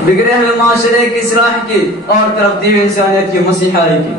بگڑے ہوئے معاشرے کی اصلاح کی اور ترقی انسانیت کی مسیحائی کی.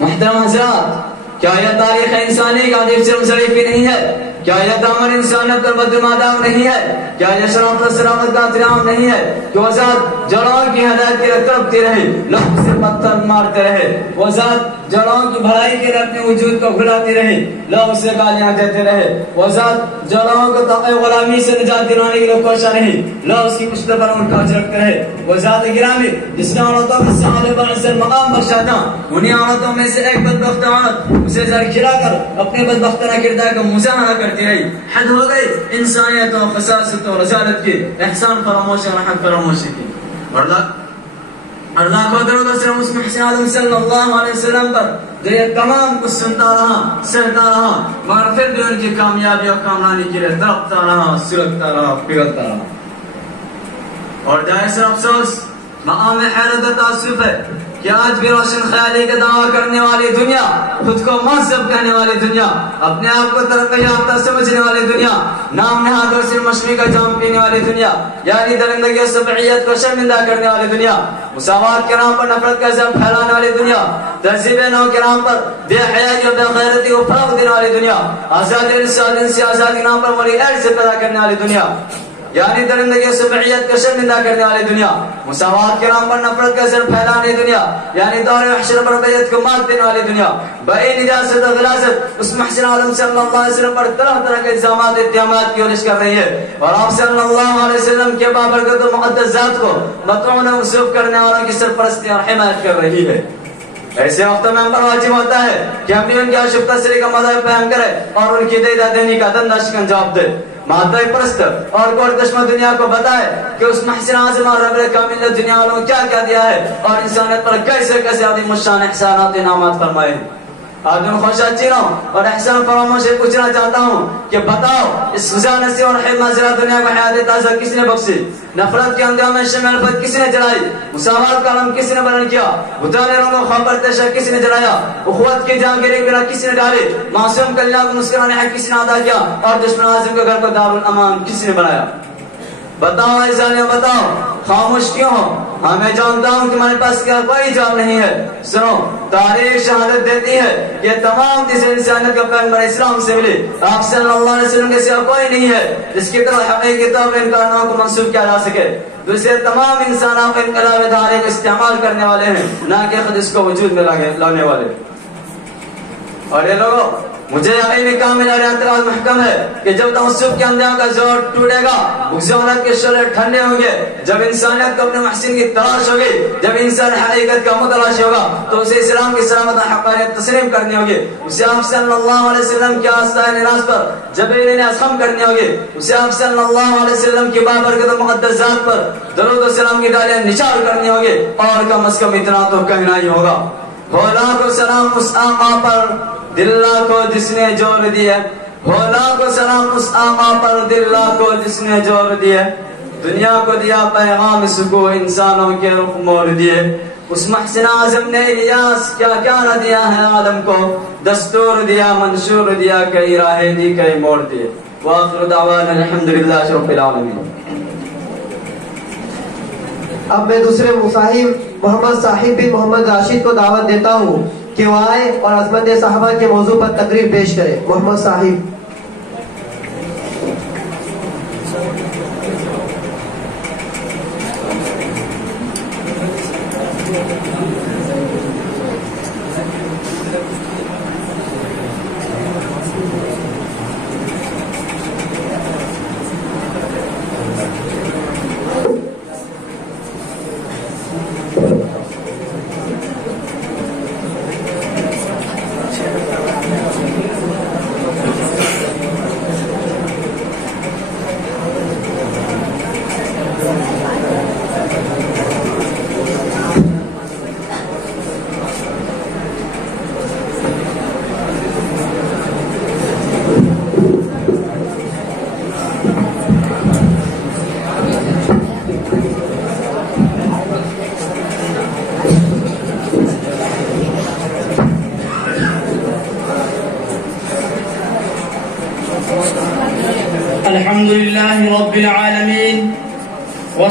محترم حضرات، کیا یہ تاریخ انسانی کا حدیث سے منسلک نہیں ہے؟ کیا یہ دامن انسانیت پر بدمادام نہیں ہے؟ کیا یہ شرافت و سلامت کا احترام نہیں ہے کہ وہ ذات جڑوں کی ہدایت کے لیے تڑپتی رہے، لوگ سے پتھر مارتے رہے، وہ ذات جڑوں کی بھلائی کے لیے اپنے وجود کو بھلاتی رہے، لوگ اسے گالیاں دیتے رہے، وہ ذات جڑوں کو تقوی غلامی سے نجات دلانے کے لیے کوشاں نہیں، لوگ اس کی پشت پر اونٹ تاج رکھتے رہے. وہ ذات گرامی جس نے عورتوں میں سعادت بعثر مقام بخشا تھا، انہیں عورتوں میں سے ایک بدبخت عورت اسے زر کھلا کر اپنے بدبختانہ کردار کا مظاہرہ کرتی رہی. حد ہو گئی انسانیت و خصاصت و رسالت کی، احسان فراموشی اور حق فراموشی کی. اور لاکھوں درود و سلام اس محسن آدم صلی اللہ علیہ وسلم پر جو یہ تمام کچھ سنتا رہا، سہتا رہا، مگر پھر بھی ان کی کامیابی اور کامرانی کے لیے تڑپتا رہا، سلگتا رہا، پگھلتا رہا. اور جائے سے افسوس، مقام حیرت و تعصب ہے کہ آج بھی روشن خیالی کا دعویٰ کرنے والی دنیا، خود کو مہذب کہنے والی دنیا، اپنے آپ کو ترقی یافتہ سمجھنے والی دنیا، نام نہاد اور صرف مشرقی کا جام پینے والی دنیا، یعنی درندگی اور سبعیت کو شرمندہ کرنے والی دنیا، مساوات کے نام پر نفرت کا زہر پھیلانے والی دنیا، تہذیب نو کے نام پر بے حیائی اور بے غیرتی کو فروغ دینے والی دنیا، آزادی سے آزادی کے نام پر موری ایڈ سے پیدا کرنے والی دنیا، یعنی درندگی سبعیت کا شرمندہ کرنے والی دنیا، مساوات کے نام پر نفرت کا زہر پھیلانے دنیا، یعنی دور محشر پر بیعت کو مات دینے والی دنیا، بے نجاست و غلاظت اس محسن عالم صلی اللہ علیہ وسلم پر طرح طرح کے الزامات اتہامات کی اولش کر رہی ہے، اور آپ صلی اللہ علیہ وسلم کے بابرکت و مقدس ذات کو مطعون و مسوف کرنے والوں کی سرپرستی اور حمایت کر رہی ہے. ایسے وقتوں میں ہم پر واجب ہوتا ہے کہ ہم بھی ان کی آشفتہ تسری کا مذہب بیان کریں اور ان کی دیدہ دینی کا دندہ شکن جواب دے. مادہ پرست اور گوڑ دشمن دنیا کو بتائے کہ اس محسن اعظم اور رب کامل نے دنیا والوں کو کیا کیا دیا ہے اور انسانیت پر کیسے کیسے عظیم الشان احسانات انعامات فرمائے. آج میں خوشا چینوں اور احسان فراموش سے پوچھنا چاہتا ہوں کہ بتاؤ اس خزانسی اور حمازرہ دنیا کو حیات تازہ کس نے بخشی؟ نفرت کے اندھیروں میں شمع الفت کس نے جلائی؟ مساوات کا علم کس نے بلند کیا؟ بتانے رنگوں خبر تشہ کس نے جلایا؟ اخوت کی جہانگیری بنا کس نے ڈالی؟ معصوم کلیہ کو مسکرانے حق کس نے ادا کیا؟ اور دشمن اعظم کے گھر کو دارالامان کس نے بنایا؟ بتاؤ ایسانیوں بتاؤ، خاموش کیوں ہو؟ ہاں میں جانتا ہوں کہ ہمارے پاس کیا کوئی جواب نہیں ہے. سنو، تاریخ شہادت دیتی ہے کہ تمام جس انسانیت کا پیغمبر اسلام سے ملی، آپ صلی اللہ علیہ وسلم کے سوا کوئی نہیں ہے جس کی طرح حقیقی طور پر ان کارناموں کو منسوخ کیا جا سکے. دوسرے تمام انسان آپ انقلاب دھارے کو استعمال کرنے والے ہیں، نہ کہ خود اس کو وجود میں لانے والے. اور یہ لوگوں، مجھے یقین کامل اور اعتراض محکم ہے کہ جب تعصب کے اندھیروں کا زور ٹوٹے گا، بغض کے شعلے ٹھنڈے ہوں گے، جب انسانیت کو اپنے محسن کی تلاش ہوگی، جب انسان حقیقت کا متلاشی ہوگا تو اسے اسلام کی سلامت اور حقانیت تسلیم کرنی ہوگی. اسے آپ صلی اللہ علیہ وسلم کے آستائن ناز پر جبریل اصحم کرنی ہوگی. اسے آپ صلی اللہ علیہ وسلم کی بابرکت و مقدس ذات پر درود و سلام کی ڈالیاں نچار کرنی ہوگی، اور کم از کم اتنا تو کہنا ہی ہوگا. ہو لاکھوں سلام اس آقا پر دلہ کو جس نے جوڑ دیا، ہو لاکھوں سلام اس آقا پر دلہ کو جس نے جوڑ دیا، دنیا کو دیا پیغام سکو انسانوں کے رخ موڑ دیے. اس محسن اعظم نے الیاس کیا کیا نہ دیا ہے عالم کو، دستور دیا، منشور دیا، کئی راہیں دی، کئی موڑ دیے. وآخر دعوانا الحمدللہ رب العالمین. اب میں دوسرے مصاحب محمد صاحب بن محمد راشد کو دعوت دیتا ہوں کہ وہ آئے اور عظمت صحابہ کے موضوع پر تقریر پیش کرے. محمد صاحب.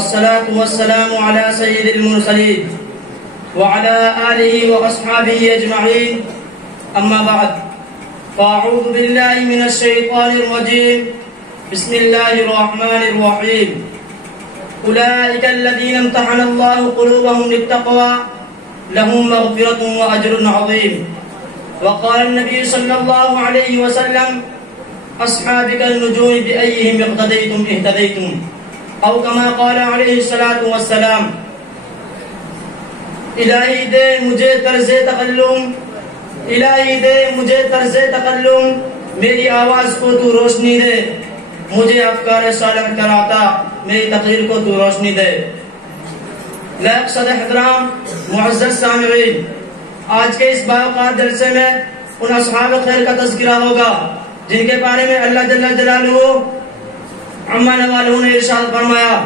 والصلاة والسلام على سيد المرسلين وعلى آله وأصحابه أجمعين أما بعد فأعوذ بالله من الشيطان الرجيم بسم الله الرحمن الرحيم أولئك الذين امتحن الله قلوبهم للتقوى لهم مغفرة وأجر عظيم وقال النبي صلى الله عليه وسلم أصحابك النجوم بأيهم اقتديتم اهتديتم او كما قال علیہ الصلوۃ والسلام الہی دے مجھے طرز تکلم الہی دے مجھے طرز تکلم میری آواز کو تو روشنی دے مجھے افکار صالح کراتا میری تقریر کو تو روشنی دے لائق صدر احترام معزز سامعین آج کے اس باوقار جلسے میں ان اصحاب خیر کا تذکرہ ہوگا جن کے بارے میں اللہ جل جلالہ عما نوالہ نے ارشاد فرمایا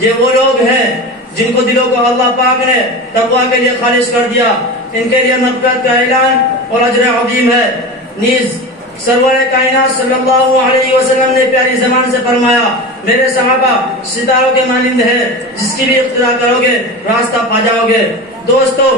یہ وہ لوگ ہیں جن کو دلوں کو اللہ پاک نے تقوی کے لیے خالص کر دیا ان کے لیے مغفرت کا اعلان اور اجر عظیم ہے نیز سرور کائنات صلی اللہ علیہ وسلم نے پیاری زبان سے فرمایا میرے صحابہ ستاروں کے مانند ہے جس کی بھی اقتدا کرو گے راستہ پا جاؤ گے دوستو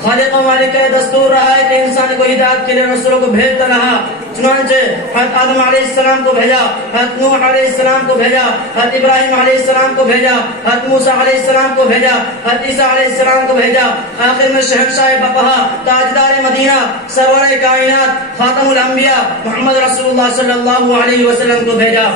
خالق و مالک کا دستور رہا ہے کہ انسان کو ہدایت کے لیے رسولوں کو بھیجتا رہا چنانچہ حضرت آدم علیہ السلام کو بھیجا حضرت نوح علیہ السلام کو بھیجا حضرت ابراہیم علیہ السلام کو بھیجا حضرت موسیٰ علیہ السلام کو بھیجا حضرت عیسیٰ علیہ السلام کو بھیجا آخر میں شہنشاہ بقا تاجدار مدینہ سرور کائنات خاتم الانبیاء محمد رسول اللہ صلی اللہ علیہ وسلم کو بھیجا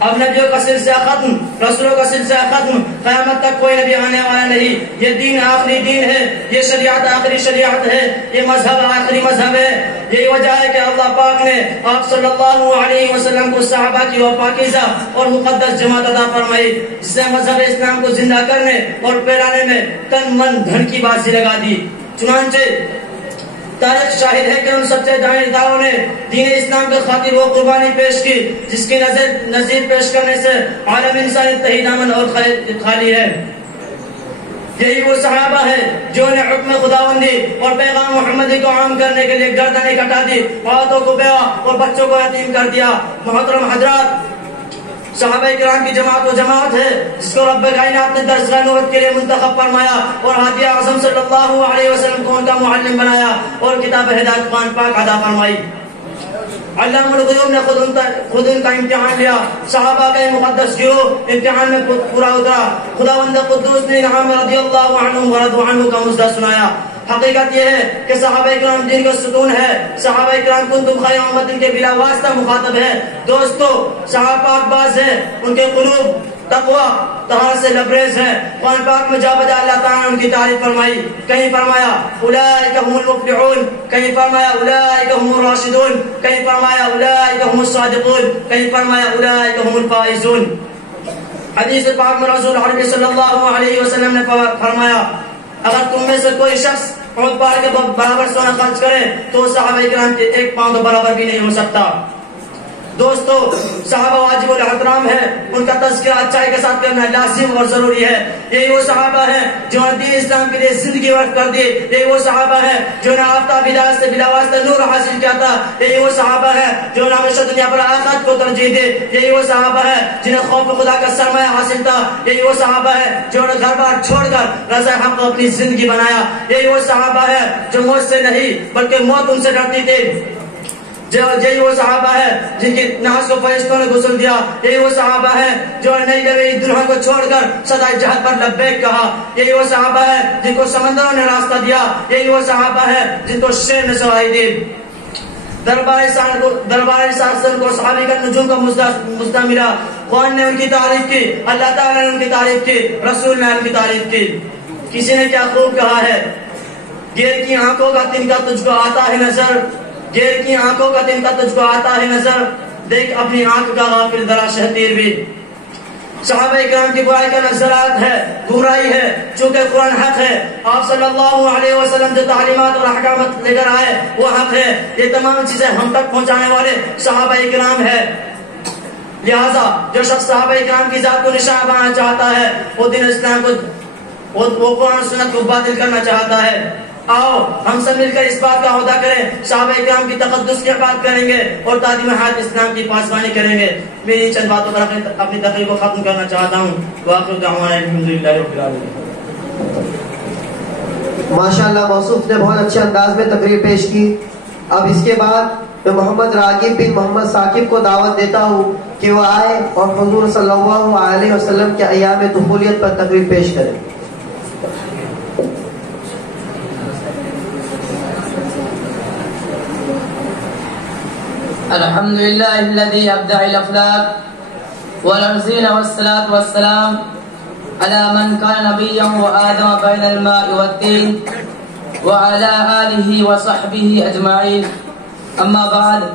اب نبیوں کا سلسلہ ختم رسولوں کا سلسلہ ختم قیامت تک کوئی نبی آنے والا نہیں یہ دین آخری دین ہے یہ شریعت آخری شریعت ہے یہ مذہب آخری مذہب ہے یہی وجہ ہے کہ اللہ پاک نے آپ صلی اللہ علیہ وسلم کو صحابہ کی وہ پاکیزہ اور مقدس جماعت عطا فرمائی جس سے مذہب اسلام کو زندہ کرنے اور پھیلانے میں تن من دھن کی بازی لگا دی چنانچہ تاریخ شاہد ہے کہ ان سچے جانبداروں نے دین اسلام کے خاطر وہ قربانی پیش کی جس کی نظیر پیش کرنے سے عالم انسانی تہی دامن اور خالی ہے یہی وہ صحابہ ہے جو نے حکم خداوندی اور پیغام محمدی کو عام کرنے کے لیے گردنیں کٹا دی عورتوں کو بیوہ اور بچوں کو یتیم کر دیا محترم حضرات صحابہ کرام کی جماعت و جماعت ہے جس کو رب کائنات نے درس نبوت کے لیے منتخب فرمایا اور ہادی اعظم صلی اللہ علیہ وسلم کو ان کا معلم بنایا اور کتاب ہدایت قرآن پاک عطا فرمائی علامہ الغیوب نے خود ان کا امتحان لیا صحابہ کا مقدس گروہ امتحان میں پورا اترا خداوند قدوس نے انعام رضی اللہ عنہ ورضوا عنہ کا مزدہ سنایا حقیقت یہ ہے کہ صحابہ کرام دین کا ستون ہے صحابہ کرام کنتم خیر امت کے بلا واسطہ مخاطب ہے دوستو صحابہ پاک باز ہے ان کے قلوب تقوی طہارت سے لبریز ہے قرآن پاک میں جا بجا اللہ تعالیٰ نے ان کی تعریف فرمائی کہیں فرمایا اولئک هم المفلحون کہیں فرمایا اولئک هم الراشدون کہیں فرمایا اولئک هم الصادقون کہیں فرمایا اولئک هم الفائزون حدیث پاک میں رسول عربی صلی اللہ علیہ وسلم نے فرمایا اگر تم میں سے کوئی شخص احد پہاڑ کے برابر سونا خرچ کرے تو صحابہ کرام کے ایک پاؤں کے برابر بھی نہیں ہو سکتا دوستو صحابہ واجب الاحترام ہے ان کا تذکرہ اچھائی کے ساتھ کرنا لازم اور ضروری ہے یہی وہ صحابہ ہیں جو دین اسلام کے لیے زندگی وقف کر دی یہی وہ صحابہ ہیں جو نے آفتاب ہدایت سے بلا واسطہ نور حاصل کیا تھا یہی وہ صحابہ ہیں جو نے ہمیشہ دنیا پر آخرت کو ترجیح دی یہی وہ صحابہ ہیں جنہیں خوف خدا کا سرمایہ حاصل تھا یہی وہ صحابہ ہیں جو نے گھر بار چھوڑ کر رضا حق کو اپنی زندگی بنایا یہی وہ صحابہ ہیں جو موت سے نہیں بلکہ موت ان سے ڈرتی تھی یہی وہ صحابہ ہے جن کی ناز کو فرشتوں نے غسل دیا یہی وہ صحابہ ہے جو نئی نوی دلہن کو چھوڑ کر سدائے جہاد پر لبیک کہا یہی وہ صحابہ ہے جن کو سمندروں نے راستہ دیا یہی وہ صحابہ ہے جن کو شیر نے سواری دی دربار ساسن کو صحابی کا نجوم کا مزدہ ملا قرآن نے ان کی تعریف کی اللہ تعالیٰ نے ان کی تعریف کی رسول نے ان کی تعریف کی کسی نے کیا خوب کہا ہے گیر کی آنکھوں کا تنکا تجھ کو آتا ہے نظر گیر کی آنکھوں کا تنکا تجھ کو آتا ہے نظر دیکھ اپنی آنکھ کا غافل ذرا شہتیر بھی صحابہ کرام کی برائی کا نظرات ہے گمراہی ہے چونکہ قرآن حق ہے آپ صلی اللہ علیہ وسلم جو تعلیمات اور احکامات لے کر آئے وہ حق ہے یہ تمام چیزیں ہم تک پہنچانے والے صحابہ کرام ہے لہذا جو شخص صحابہ کرام کی ذات کو نشان بنانا چاہتا ہے وہ دین اسلام کو وہ قرآن سنت کو باطل کرنا چاہتا ہے آؤ ہم سب مل کر اس بات کا عہدہ کریں، صحابہ کرام کی تقدس کی بات کریں گے اور تعلیم حیات اسلام کی پاسبانی کریں گے۔ میری چند باتوں پر اپنی تقریر کو ختم کرنا چاہتا ہوں۔ وآخر دعوانا الحمدللہ رب العالمین۔ ماشاءاللہ موصوف نے بہت اچھے انداز میں تقریر پیش کی۔ اب اس کے بعد میں محمد راغب بن محمد ثاقب کو دعوت دیتا ہوں کہ وہ آئے اور حضور صلی اللہ علیہ وسلم کے ایام طفولیت پر تقریر پیش کریں۔ الحمد لله الذي أبدع الأفلاك والأرزين والصلاة والسلام على من كان نبيا وآدم بين الماء والطين وعلى آله وصحبه أجمعين. أما بعد،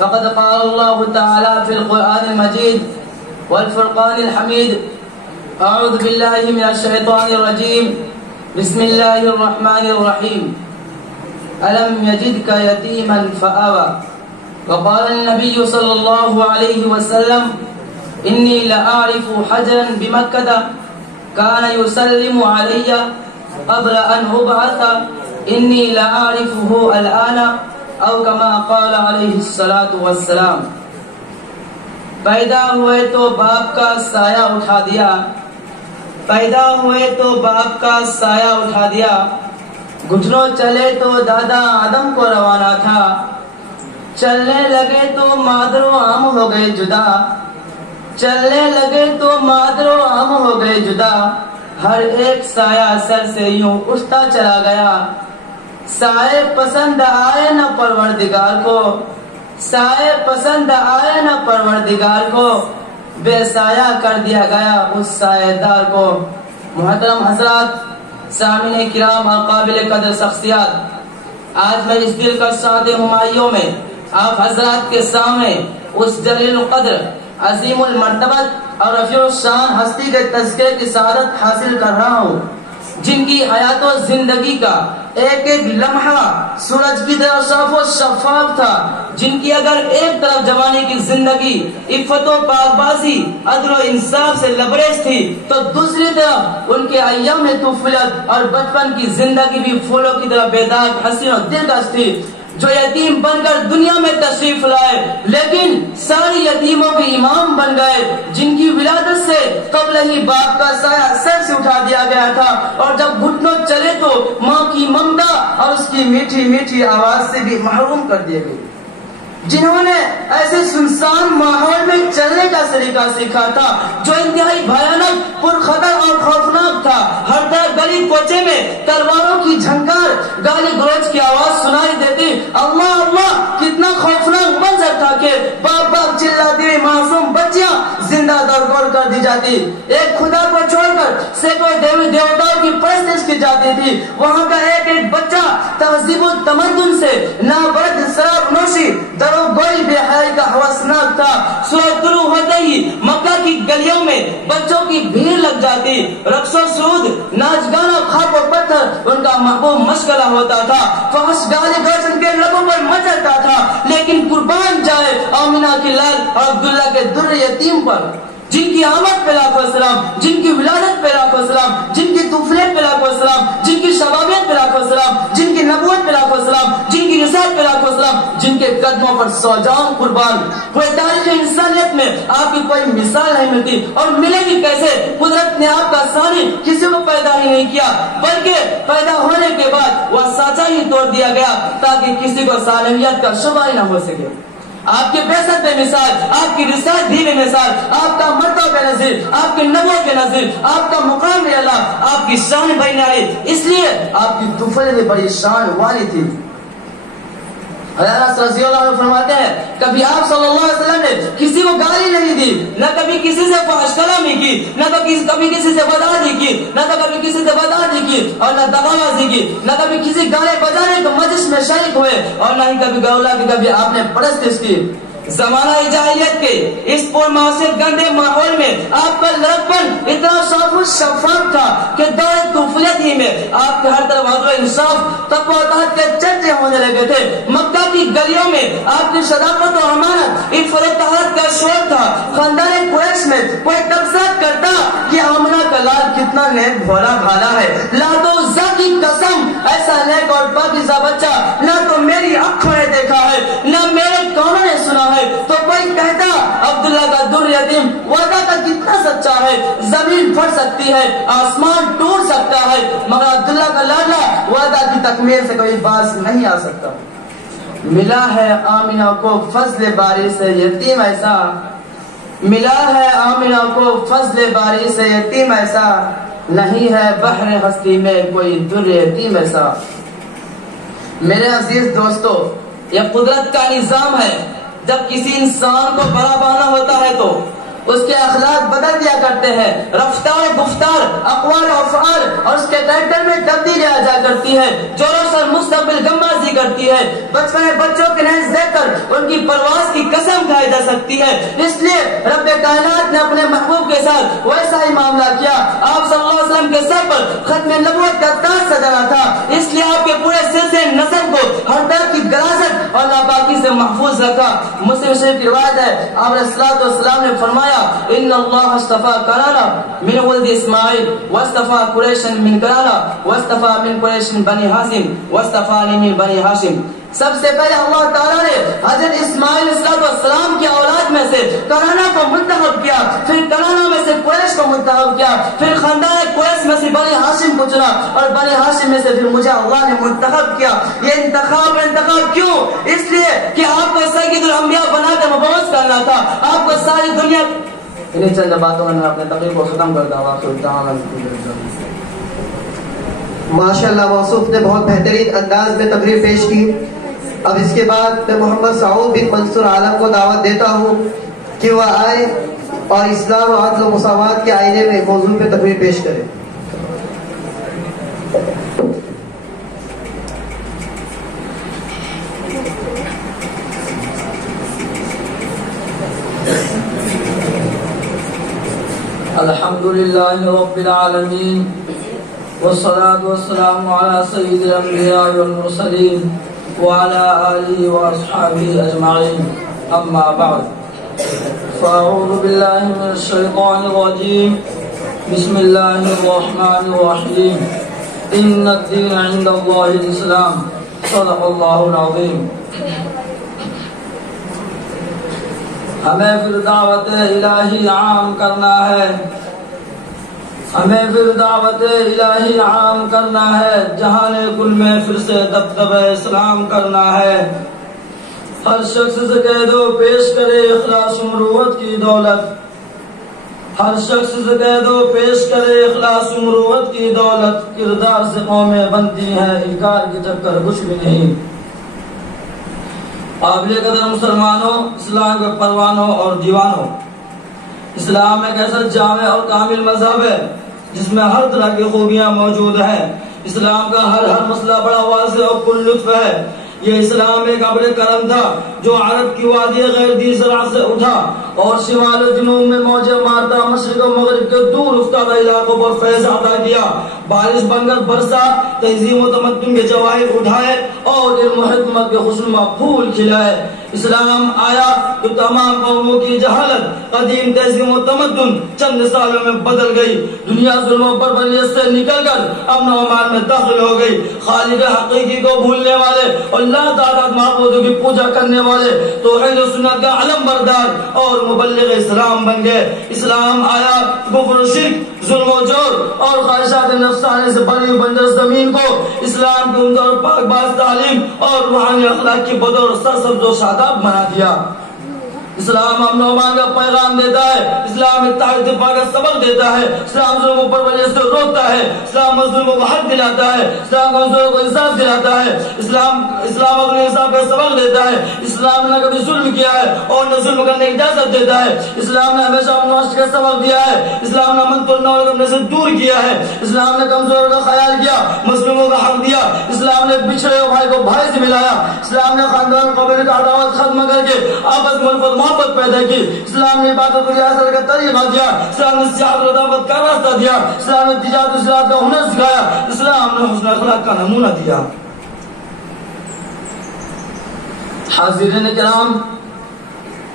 فقد قال الله تعالى في القرآن المجيد والفرقان الحميد: أعوذ بالله من الشيطان الرجيم، بسم الله الرحمن الرحيم. ألم يجدك يتيما فآوى. وقال النبي صلى الله عليه وسلم: إني لأعرف حجرا بمكة كان يسلم علي قبل أن أبعث، إني لأعرفه الآن، أو كما قال عليه الصلاة والسلام. پیدا ہوئے تو باپ کا سایہ اٹھا دیا، پیدا ہوئے تو باپ کا سایہ اٹھا دیا، گھٹنوں چلے تو دادا آدم کو روانہ تھا، چلنے لگے تو مادر و عم ہو گئے جدا، چلنے لگے تو مادر و عم ہو گئے جدا، ہر ایک سایہ سر سے یوں اٹھتا چلا گیا، سائے پسند آئے نہ پروردگار کو، سائے پسند آئے نہ پروردگار کو، بے سایہ کر دیا گیا اس سایہ دار کو۔ محترم حضرات، سامعین کرام اور قابل قدر شخصیات، آج میں اس دل کا سعد ہمایوں میں آپ حضرات کے سامنے اس جلیل القدر، عظیم المرتبت اور رفیع الشان ہستی کے تذکرے کی سعادت حاصل کر رہا ہوں، جن کی حیات و زندگی کا ایک ایک لمحہ سورج کی طرح صاف و شفاف تھا، جن کی اگر ایک طرف جوانی کی زندگی عفت و پاکبازی، عدل و انصاف سے لبریز تھی، تو دوسری طرف ان کے ایام طفولت اور بچپن کی زندگی بھی پھولوں کی طرح بیدار، حسین و دلکش تھی، جو یتیم بن کر دنیا میں تشریف لائے لیکن ساری یتیموں کے امام بن گئے، جن کی ولادت سے قبل ہی باپ کا سایہ سر سے اٹھا دیا گیا تھا، اور جب گھٹنوں چلے تو ماں کی ممتا اور اس کی میٹھی میٹھی آواز سے بھی محروم کر دیے گئے، جنہوں نے ایسے سنسان ماحول میں چلنے کا طریقہ سیکھا تھا جو انتہائی بھیانک، پرخطر اور خوفناک تھا۔ ہر طرف گلی کوچے میں تلواروں کی جھنکار، گالی گلوچ کی آواز سنائی دیتی۔ اللہ اللہ، کتنا خوفناک منظر تھا کہ باپ باپ چلاتی ہوئی معصوم بچیاں زندہ درگور کر دی جاتی، ایک خدا کو چھوڑ کر سینکڑوں دیوی دیوتاؤں کی پرستش کی جاتی تھی۔ وہاں کا ایک ایک بچہ تہذیب و تمدن سے نابرد شراب نوشی، گوئی بے حیائی کا ہوسناک تھا۔ سورج طلوع ہوتے ہی مکہ کی گلیوں میں بچوں کی بھیڑ لگ جاتی، رقص و سرود، ناچ گانا، خاک و پتھر ان کا محبوب مشغلہ ہوتا تھا، فحش گالی گلوچ ان کے لبوں پر مچلتا تھا، لیکن قربان جائے آمینہ کی لال اور عبداللہ کے در یتیم پر، جن کی آمد پہ لاکھوں سلام، جن کی ولادت پہ لاکھوں سلام، جن کی طفولیت پہ لاکھوں سلام، جن کی شبابیت پہ لاکھوں سلام، جن کی نبوت پہ لاکھوں سلام، جن کی رسالت پہ لاکھوں سلام، جن کے قدموں پر سو جاؤں قربان۔ پورے تاریخ انسانیت میں آپ کی کوئی مثال نہیں ملتی، اور ملے گی کیسے؟ قدرت نے آپ کا ثانی کسی کو پیدا ہی نہیں کیا، بلکہ پیدا ہونے کے بعد وہ سانچہ ہی توڑ دیا گیا تاکہ کسی کو صالحیت کا شبہ ہی نہ ہو سکے۔ آپ کے بیست بے مثال، آپ کی رسالت بھی بے مثال، آپ کا مرتبہ بے نظیر، آپ کی نبوت بے نظیر، آپ کا مقام بے اللہ، آپ کی شان بے ناری، اس لیے آپ کی طفولیت بڑی شان والی تھی۔ حضرت رضی اللہ عنہ فرماتے ہیں کبھی آپ صلی اللہ علیہ وسلم نے کسی کو گالی نہیں دی، نہ کبھی کسی سے فحش کلامی کی، نہ کبھی کسی سے بدعہدی کی، نہ کبھی کسی سے بدعہدی کی، اور نہ دغابازی کی، نہ کبھی کسی گانے بجانے کے مجلس میں شریک ہوئے، اور نہ ہی کبھی گولا کی کبھی آپ نے پرستش کی۔ زمانہ جاہلیت کے اس پرمعصیت گندے ماحول میں آپ کا لڑکپن اتنا صاف و شفاف تھا کہ دور طفولیت ہی میں آپ کے ہر طرف عدل و انصاف، تقویٰ و اطاعت کے چرچے ہونے لگے تھے۔ مکہ کی گلیوں میں آپ کی صداقت و امانت، عفت و طہارت کا شور تھا۔ خاندان قریش میں کوئی تبصرہ کرتا کہ آمنہ کا لال کتنا نیک بھولا بھالا ہے، لات و عزا کی قسم ایسا نیک اور پاکیزہ بچہ نہ تو میری آنکھوں نے دیکھا ہے نہ میرے کانوں نے سنا ہے۔ تو کوئی کہتا عبداللہ کا در یتیم وعدہ کا کتنا سچا ہے، زمین پھٹ سکتی ہے، آسمان ٹوٹ سکتا ہے، مگر عبداللہ کا لاڈلا وعدہ کی تکمیل سے کوئی باز نہیں آ سکتا۔ ملا ہے آمنہ کو فضل باری سے یتیم ایسا، ملا ہے آمنہ کو فضل باری سے یتیم ایسا، نہیں ہے بحر ہستی میں کوئی در یتیم ایسا۔ میرے عزیز دوستو، یہ قدرت کا نظام ہے، جب کسی انسان کو بڑا بانا ہوتا ہے تو اس کے اخلاق بدل دیا کرتے ہیں، رفتار گفتار اقوال و افعال اور اس کے کریکٹر میں تبدیلی آ جا کرتی ہے، جوش اور مستقبل غمازی کرتی ہے، بچپن بچوں کے نئے دیکھ کر ان کی پرواز کی قسم کھائی جا سکتی ہے۔ اس لیے رب کائنات نے اپنے محبوب کے ساتھ ویسا ہی معاملہ کیا۔ آپ صلی اللہ علیہ وسلم کے سر پر ختم نبوت کا تاج سجانا تھا، اس لیے آپ کے پورے سلسلے نسل کو ہر طرح کی غلاظت اور ناپاکی سے محفوظ رکھا۔ مسلم شریف کی روایت ہے، آپ علیہ الصلوۃ والسلام نے فرمایا ان اللہ اصطفى کنانہ من ولد اسماعیل واصطفى قریشا من کنانہ واصطفى من قریش بنی ہاشم واصطفانی من بنی ہاشم۔ سب سے پہلے اللہ تعالیٰ نے حضرت اسماعیل علیہ السلام کی اولاد میں سے کنانہ کو منتخب کیا، پھر کنانہ میں سے قریش کو منتخب کیا، پھر خاندان قریش میں سے بنی ہاشم کو چنا اور بنی ہاشم میں سے پھر مجھے اللہ نے منتخب کیا۔ یہ انتخاب کیوں؟ اس لیے کہ آپ کو سید الانبیاء بنا کر مبعوث کرنا تھا، آپ کو ساری دنیا۔ انہیں چند باتوں میں اپنے تقریر کو ختم کرتا ہوں۔ ماشاءاللہ موصوف نے بہت بہترین انداز میں تقریر پیش کی۔ اب اس کے بعد میں محمد سعود بن منصور عالم کو دعوت دیتا ہوں کہ وہ آئے اور اسلام و عدل و مساوات کے آئینے میں موضوع پہ تقریر پیش کرے۔ الحمدللہ رب العالمین والصلاة والسلام على سید الانبیاء والمرسلین وعلى آلہ واصحابہ اجمعین، اما بعد فاعوذ باللہ من الشیطان الرجیم، بسم اللہ الرحمن الرحیم، ان الدین عند اللہ الاسلام، صدق اللہ العظیم۔ ہمیں پھر دعوت الہی عام کرنا ہے، ہمیں پھر دعوت الہی عام کرنا ہے، جہان کل میں پھر سے دبدبہ اسلام کرنا ہے۔ ہر شخص سے کہہ دو پیش کرے اخلاص و مروت کی دولت، ہر شخص سے کہہ دو پیش کرے اخلاص و مروت کی دولت، کردار سے قومیں بنتی ہیں، انکار کی چکر کچھ بھی نہیں۔ قابل قدر مسلمانوں، اسلام کے پروانوں اور دیوانوں، اسلام ایک ایسا جامع اور کامل مذہب ہے جس میں ہر طرح کی خوبیاں موجود ہیں۔ اسلام کا ہر مسئلہ بڑا واضح اور پر لطف ہے۔ یہ اسلام ایک ابر کرم تھا جو عرب کی وادی غیر دی زرع سے اٹھا اور شمال و جنوب میں موجیں مارتا مشرق و مغرب کے دور افتادہ علاقوں پر فیض عطا کیا، بارش بن کر برسا، تہذیب و تمدن کے جواہر اٹھائے اور علم و حکمت کے خوشنما پھول کھلائے۔ اسلام آیا تو تمام قوموں کی جہالت، قدیم تہذیب و تمدن چند سالوں میں بدل گئی۔ دنیا ظلم و بربریت سے نکل کر امن و امان میں داخل ہو گئی۔ خالق حقیقی کو بھولنے والے اور لا تعداد معبودوں کی پوجا کرنے والے توحید و سنت کا علم بردار اور مبلغ اسلام بن گئے۔ اسلام آیا کفر و شرک، ظلم و جور اور خواہشات نفسانی سے بھری بنجر زمین کو اسلام کی عمدہ اور پاک باز تعلیم اور روحانی اخلاق کی بدور سرسبز و شاداب بنا دیا۔ اسلام امن و امان کا پیغام دیتا ہے، اسلام اتحاد اتفاق کا سبق دیتا ہے، اسلام ظلم و بربریت سے روکتا ہے، اسلام مظلوموں کو حق دلاتا ہے، اسلام کمزوروں کو انصاف دلاتا ہے، اسلام اپنے انصاف کا سبق دیتا ہے، اسلام نے کبھی ظلم کیا ہے اور نہ ظلم کرنے کی اجازت دیتا ہے، اسلام نے ہمیشہ امن و عشق کا سبق دیا ہے، اسلام نے امن توڑنے والوں کو اپنے سے دور کیا ہے، اسلام نے کمزوروں کا خیال کیا، مظلوموں کا حق دیا، اسلام نے بچھڑے ہوئے بھائی کو بھائی سے ملایا، اسلام نے خاندان قبیلے کا عداوت ختم کر کے آپس میں الفت محبت پیدا کی، اسلام نے عبادت و ریاست کا طریقہ دیا، اسلام نے سیاحت و دعوت کا راستہ دیا، اسلام نے تجارت و زراعت کا ہنر سکھایا، اسلام نے حسن اخلاق کا نمونہ دیا۔ حاضرین کرام،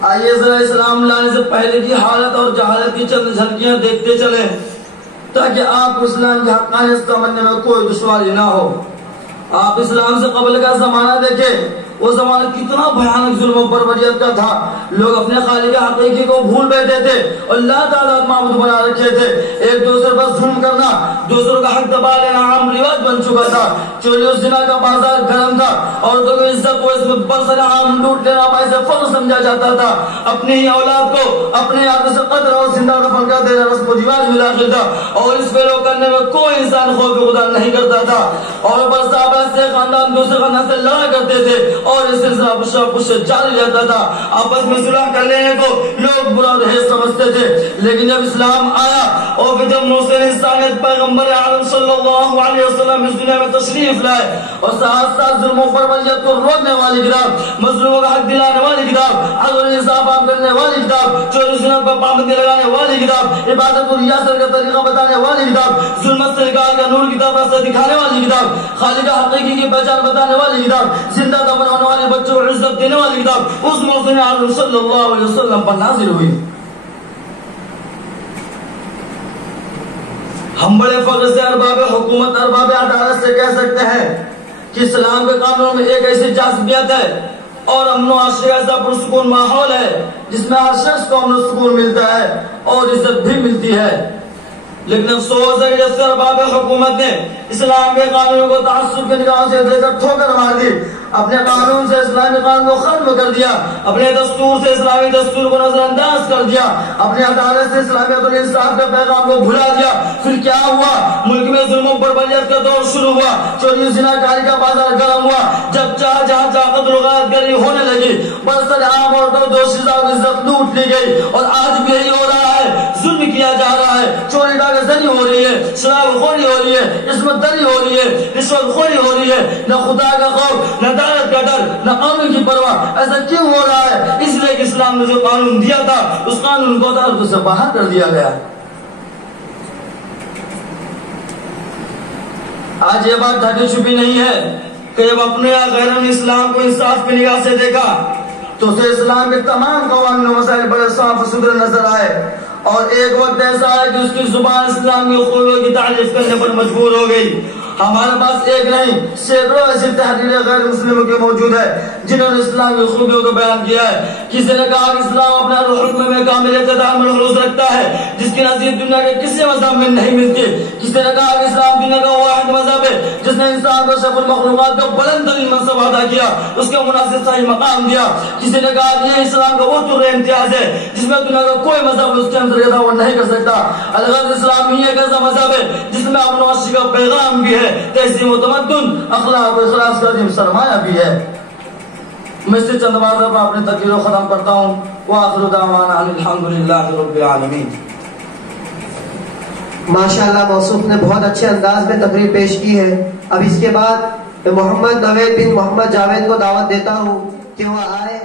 آئیے ذرا اسلام لانے سے پہلے کی حالت اور جہالت کی چند جھلکیاں دیکھتے چلیں تاکہ آپ کو اسلام کی حقانیت سمجھنے میں کوئی دشواری نہ ہو۔ آپ اسلام سے قبل کا زمانہ دیکھیں، وہ زمانہ کتنا بھیانک ظلم و بربریت کا تھا. لوگ اپنے خالق حقیقی کو بھول بیٹھے تھے، اللہ تعالیٰ معبود بنا رکھے تھے. ایک دوسرے پر ظلم کرنا، دوسروں کا حق دبا لینا عام رواج بن چکا تھا. چوری و زنا کا بازار گرم تھا، عورتوں کی عزت کو اس میں برسر عام لوٹ لینا باعث فخر سمجھا جاتا تھا. اپنی ہی اولاد کو اپنے ہاتھوں سے قدر اور زندہ دفن کر دینا رسم و رواج میں داخل تھا، اور اس پہ لوگ کرنے میں کوئی انسان خوف خدا نہیں کرتا تھا. اور بس صحابہ سے خاندان دوسرے خاندان سے لڑا کرتے تھے، اور اس سلسلہ پش جاری رہتا تھا. آپس میں صلح کر لینے کو لوگ برا اور ہیس سمجھتے تھے. لیکن جب اسلام آیا اور پھر جب محسن انسانیت پیغمبر عالم صلی اللہ علیہ وسلم اس دنیا میں تشریف لائے، اور ساتھ ساتھ ظلم و بربریت کو روکنے والی کتاب، مظلوموں کا حق دلانے والی کتاب، عدل و انصاف عام کرنے والی کتاب، چوری سنت پر پابندی لگانے والی کتاب، عبادت و ریاست کا طریقہ بتانے والی کتاب، ظلمت سے نکال کا نور کتاب راستہ دکھانے والی کتاب، خالق حقیقی کی پہچان بتانے والی کتاب، زندہ دفن ہونے والے بچوں کو عزت دینے والی کتاب اس محسن عالم صلی اللہ علیہ وسلم پر نازل ہوئی. ہم بڑے فخر سے ارباب حکومت، ارباب عدالت سے کہہ سکتے ہیں کہ اسلام کے قانونوں میں ایک ایسی جاذبیت ہے اور امن و عاشق ایسا پرسکون ماحول ہے جس میں ہر شخص کو امن و سکون ملتا ہے اور عزت بھی ملتی ہے. لیکن افسوس ہے کہ جب سے ارباب حکومت نے اسلام کے قانونوں کو تعصب کے نگاہوں سے دے کر ٹھوکر مار دی، اپنے قانون سے اسلامی قانون کو ختم کر دیا، اپنے دستور سے اسلامی دستور کو نظر انداز کر دیا، اپنے عدالت سے اسلامیت اور انصاف کے پیغام کو بھلا دیا، پھر کیا ہوا؟ ملک میں ظلم و بربریت کا دور شروع ہوا، چوری زنا کاری کا بازار گرم ہوا. جب جہاں قتل و غارت گری ہونے لگی، برسر عام عورتوں دوشیزہ کی عزت لوٹ لی گئی، اور آج بھی یہی ہو رہا ہے. ظلم کیا جا رہا ہے، چوری ڈاکہ زنی ہو رہی ہے، شراب خوری ہو رہی ہے، عصمت دری ہو رہی ہے، رشوت خوری ہو رہی ہے. نہ خدا کا خوف، نہ عدالت کا ڈر، نہ قانون کی پرواہ. ایسا کیوں ہو رہا ہے؟ اس لیے کہ اسلام نے جو قانون دیا تھا اس قانون کو عدالت سے باہر کر دیا گیا. آج یہ بات ڈھکی چھپی نہیں ہے کہ جب اپنے یا غیروں نے اسلام کو انصاف کی نگاہ سے دیکھا تو اسے اسلام کے تمام قوانین و مسائل بڑے صاف و ستھرے نظر آئے، اور ایک وقت ایسا ہے کہ اس کی زبان اسلام کی خوبیوں کی تعریف کرنے پر مجبور ہو گئی. ہمارے پاس ایک نہیں سینکڑوں ایسی تحریریں غیر مسلموں کی موجود ہے جنہوں نے اسلام کی خوبیوں کو بیان کیا ہے. کسی نے کہا کہ اسلام اپنے حکم میں کامل اعتدال میں خلوص رکھتا ہے جس کی نظیر دنیا کے کسی مذہب میں نہیں ملتی. کسی نے کہا کہ اسلام دنیا کا واحد مذہب ہے جس نے انسان کو شرف المخلوقات کا بلند ترین منصب ادا کیا، اس کے مناسب صحیح مقام دیا. کسی نے کہا کہ یہ اسلام کا وہ طور امتیاز ہے جس میں دنیا کا کوئی مذہب اس کے اندر وہ نہیں کر سکتا. الغرض اسلام ہی ایک ایسا مذہب ہے جس میں امن و عاشق کا پیغام بھی ہے، تہذیب و تمدن، اخلاق و اخلاص کا عظیم سرمایہ بھی ہے. میں سے چند باتوں پر اپنی تقریر کو ختم کرتا ہوں. وآخر دعوانا الحمدللہ رب العالمین. ماشاءاللہ موصوف نے بہت اچھے انداز میں تقریر پیش کی ہے. اب اس کے بعد محمد نوید بن محمد جاوید کو دعوت دیتا ہوں کہ وہ آئے